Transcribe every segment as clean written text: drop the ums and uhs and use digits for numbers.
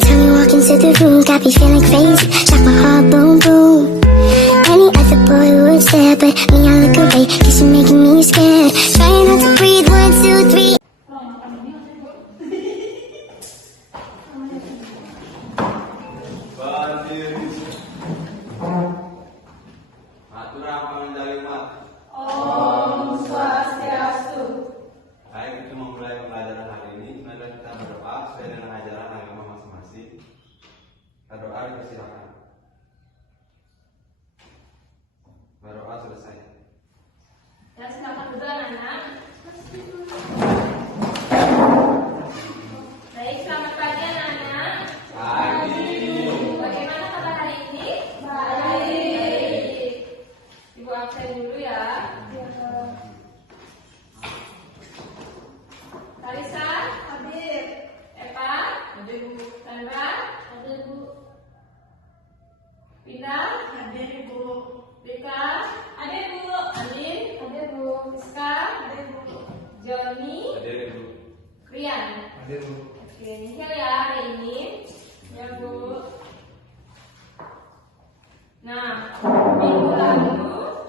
time you walk into the room, got me feeling crazy, shock my heart, boom, boom. Any other boy would stare, but me, I look away, cause you're making me scared. Trying not to breathe, 1, 2, 3. Atura pengendali umat. Om Swastiastu. Baik, kita memulai pembelajaran hari ini. Mari kita berdoa sesuai dengan ajaran agama masing-masing. Berdoa dipersilakan. Berdoa selesai. Ya, silakan duduk anak-anak. Baik, selamat pagi anak-anak. Pagi. Bagaimana kabar hari ini? Baik. Ibu absen dulu ya. Kalisa, hadir. Eva, hadir Bu. Sandra, hadir Bu. Pina, hadir Ibu. Rika, hadir Bu. Amin, hadir Bu. Rizka, hadir Bu. Joni, Hadir Ibu. Rian, Hadir Bu. oke, nihil ya hari ini. Ya Bu. Nah, minggu lalu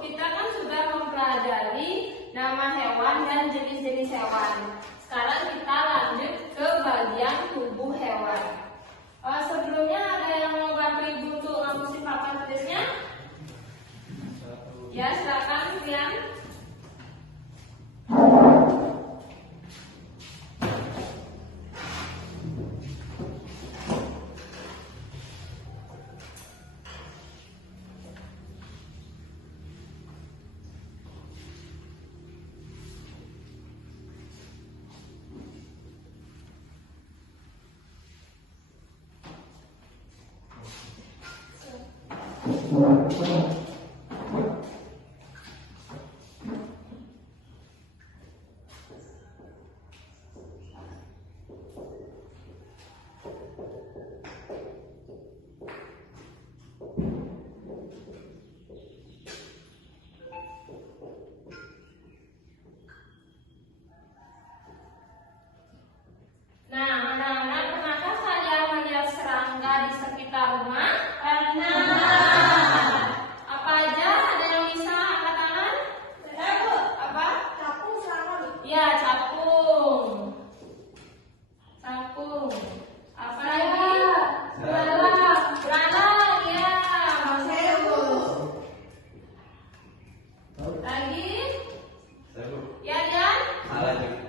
kita kan sudah mempelajari nama hewan dan jenis-jenis hewan. Sekarang kita lanjut ke bagian tubuh hewan. Sebelumnya ada yang mau bantu Ibu untuk ngapusin papan tulisnya? Ya, silakan Rian. Nah, anak-anak, pernahkah kalian melihat serangga di sekitar rumah? Pernah. Apa aja? Ada yang bisa angkat tangan? Capung. Apa? Capung serangga. Iya, capung. Capung. Apa lagi? Belalang. Belalang, ya. Masuk. Lagi? Semut. Ya, Jan? Salah juga.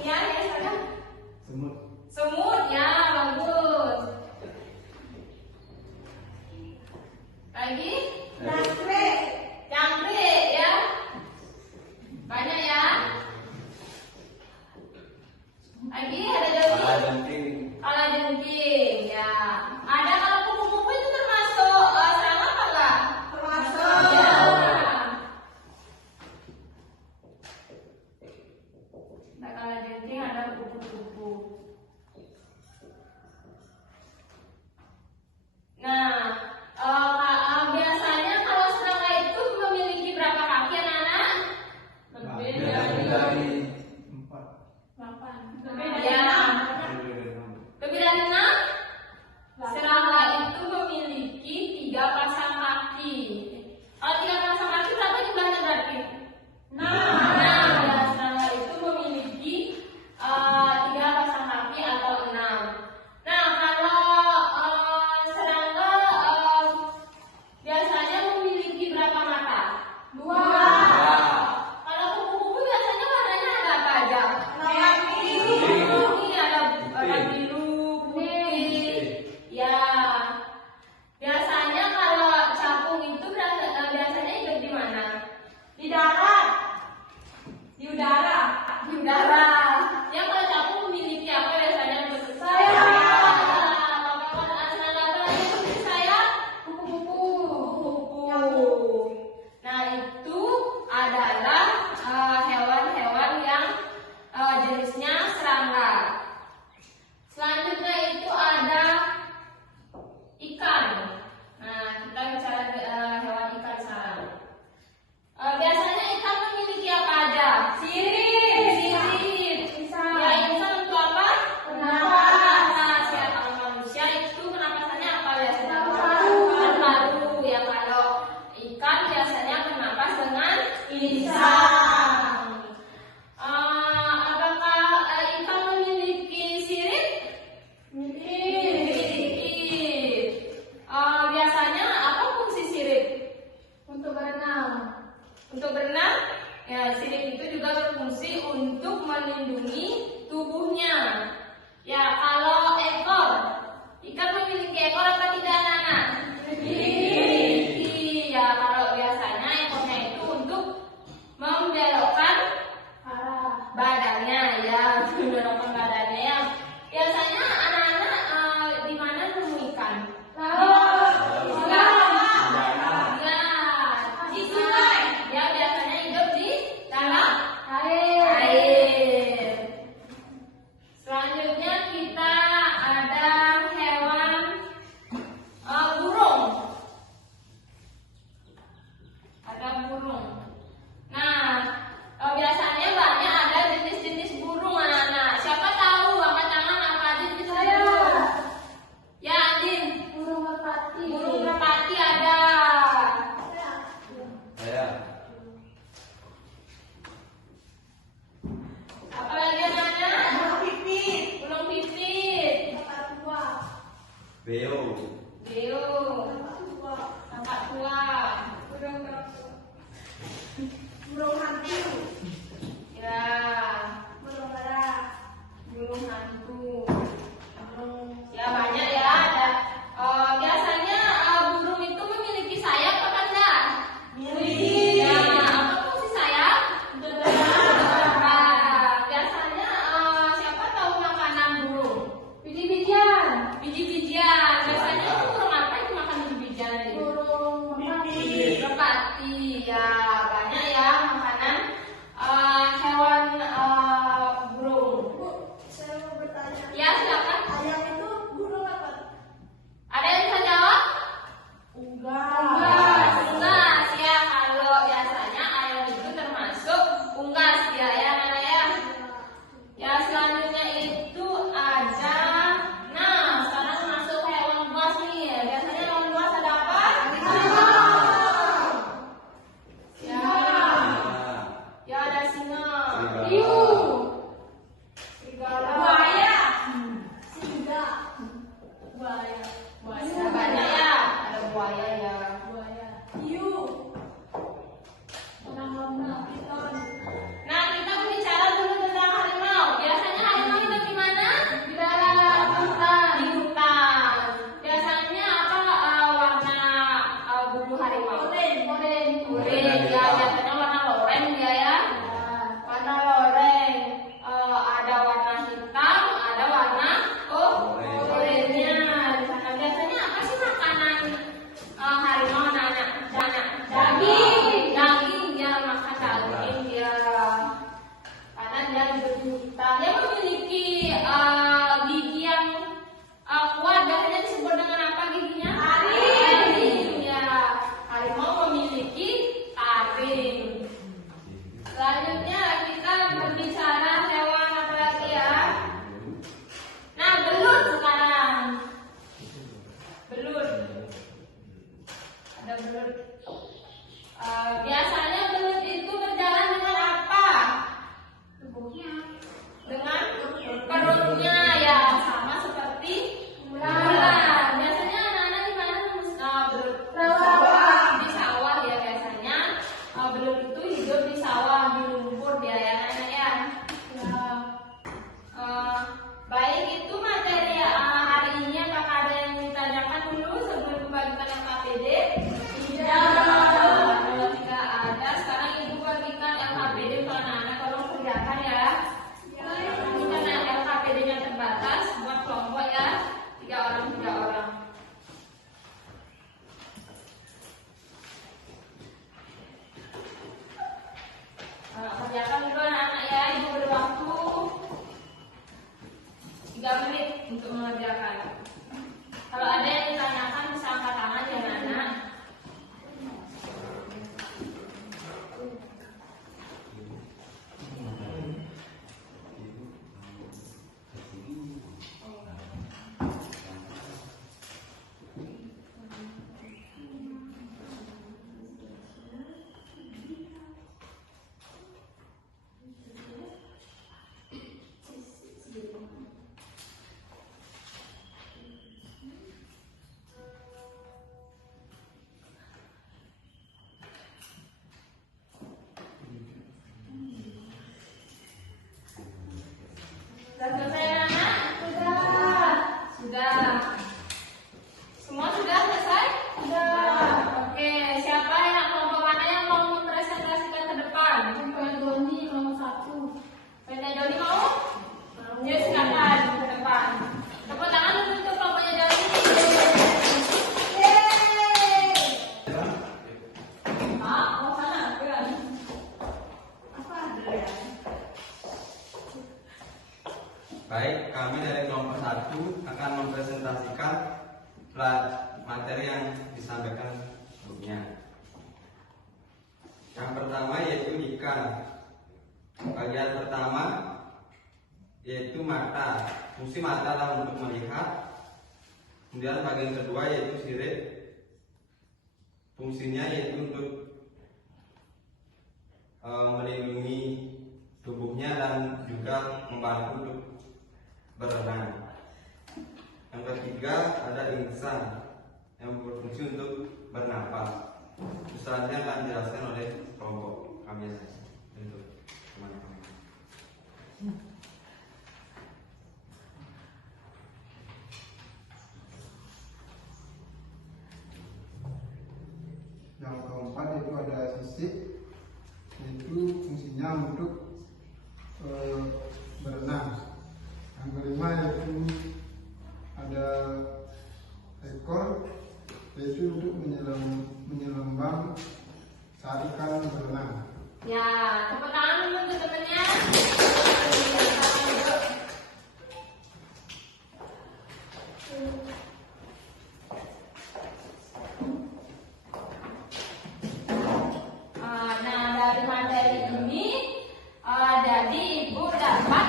Ya, ya, sana. Semut. Semut, ya, bagus. Lagi? Jangkrik. Jangkrik, ya. Banyak ya. Lagi ada Salah jangkrik. jangking. Kalajengking, ya. Ada kalau kupu-kupu itu termasuk serangga apa enggak? Termasuk. Ya. Nah, kalajengking ada kupu-kupu. Nah, biasanya kalau serangga itu memiliki berapa kaki anak-anak? Lebih dari 8. Ya. Beo. Beo. Kakak tua. Burung hantu. Ya. Burung merah. Burung hantu. Burung. Ya banyak ya. Ada. Biasanya burung itu memiliki sayap apa enggak? Miliki. Ya, apa fungsi sayap? Biasanya siapa tahu makanan burung? Biji-bijian. Biji-bijian. Biasanya itu burung apa itu makan biji-bijian ini? Burung merpati. Merpati. Ya, banyak ya makanan hewan burung. Bu, saya mau bertanya. Ya, silakan. Ayam itu burung apa? Ada yang bisa jawab? Unggas. Unggas ya, kalau biasanya ayam itu termasuk unggas ya, ya Nana ya. Ya, selanjutnya itu ada. Nah, sekarang masuk hewan buas nih. Biasanya hewan buas ada apa? Ya, Nah, ya ada singa, Serigala. hiu, serigala, Buaya. Singa. Buaya. ya, banyak ya. Ada buaya ya. Buaya. Hiu. Orang-orang piton. Nah, kita berbicara dulu tentang harimau. Biasanya harimau hidup di mana? Di dalam hutan. Di hutan. Biasanya apa warna bulu harimau? Oranye. Kuning. Ya, biasanya warna loreng dia ya. Warna loreng. Ada warna hitam, ada warna oranye. Di sana biasanya apa sih makanan harimau anak-anak? Daging. Daging dia makan daging dia. Karena dia hidup di hutan. Dia memiliki gigi yang kuat. Biasanya disebut dengan apa giginya? Taring. Ya, harimau memiliki taring. Selanjutnya kita berbicara hewan apa lagi ya? Nah, belut sekarang. Belut. Ada belut. Biasanya belut itu berjalan dengan apa? Dengan perutnya ya, sama seperti ular. Biasanya anak-anak di mana belut? Di sawah ya biasanya. Belut itu hidup di sawah, di lumpur dia ya anak ya. Baik, itu materi hari ini. Apakah ada yang ditanyakan dulu sebelum membagikan LKPD? Tidak. Kalau tidak ada, sekarang ibu bagikan LKPD untuk anak-anak. Tolong kerjakan ya. Ini karena LKPD-nya terbatas, buat kelompok ya. 3 orang, 3 orang. Kerjakan dulu anak-anak ya. Ibu beri waktu 3 menit untuk mengerjakan. Kalau ada yang ditanyakan bisa angkat tangan ya anak. Sudah selesai anak? Sudah. Semua sudah selesai? Oke, siapa yang kelompok mana yang mau mempresentasikan ke depan? Doni nomor 1. Pennya Joni mau? Ya silakan ke depan. Tepuk tangan dulu untuk kelompoknya Joni. Mau sana? Apa ada ya? baik, kami dari kelompok 1 akan mempresentasikan materi yang disampaikan sebelumnya. Yang pertama yaitu ikan. Bagian pertama yaitu mata. Fungsi mata adalah untuk melihat. Kemudian bagian kedua yaitu sirip. Fungsinya yaitu untuk melindungi tubuhnya dan juga membantu untuk berenang. Yang ketiga ketiga ada insan yang berfungsi untuk bernapas. Selanjutnya akan dijelaskan oleh kelompok kami untuk teman-teman. Yang keempat itu ada sisik, yaitu fungsinya untuk berenang. Yang kelima yaitu ada ekor, yaitu untuk menyelembang tarikan berenang. Ya, tepuk tangan dulu teman-temannya. Nah, dari materi ini, jadi Ibu dapat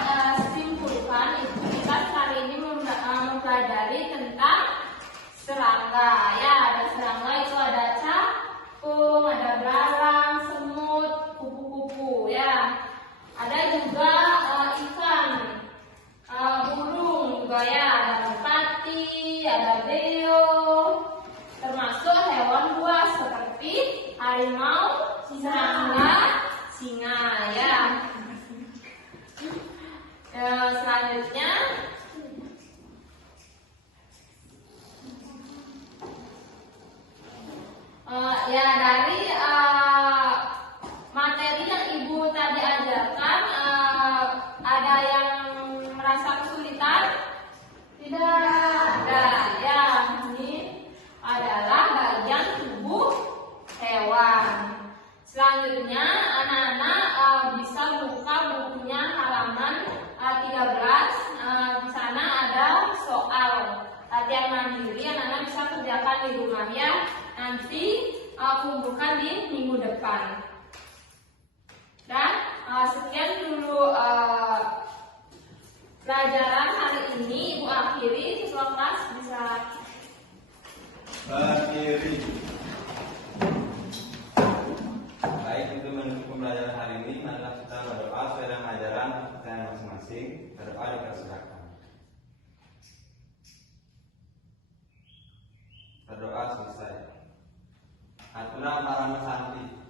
simpulkan Ibu kita hari ini mempelajari tentang serangga. Ya, ada serangga itu ada capung, ada belalang, semut, kupu-kupu. Ya, ada juga ikan, burung juga ya, ada merpati, ada beo, termasuk hewan buas seperti harimau, serangga, singa ya. Selanjutnya ya dari materi yang Ibu tadi ajarkan, ada yang merasa kesulitan? Tidak ada ya. Ini adalah bagian tubuh hewan. Selanjutnya anak-anak bisa buka bukunya halaman 13. Di sana ada soal latihan mandiri, anak-anak bisa kerjakan di rumah ya. Nanti kumpulkan di minggu depan. Dan sekian dulu pelajaran hari ini. Ibu akhiri, siswa kelas bisa Berdiri. Baik, untuk menutup pembelajaran hari ini, marilah kita berdoa sesuai dengan ajaran kita masing-masing. Berdoa dipersilakan. Berdoa selesai. Aturan para mesanti.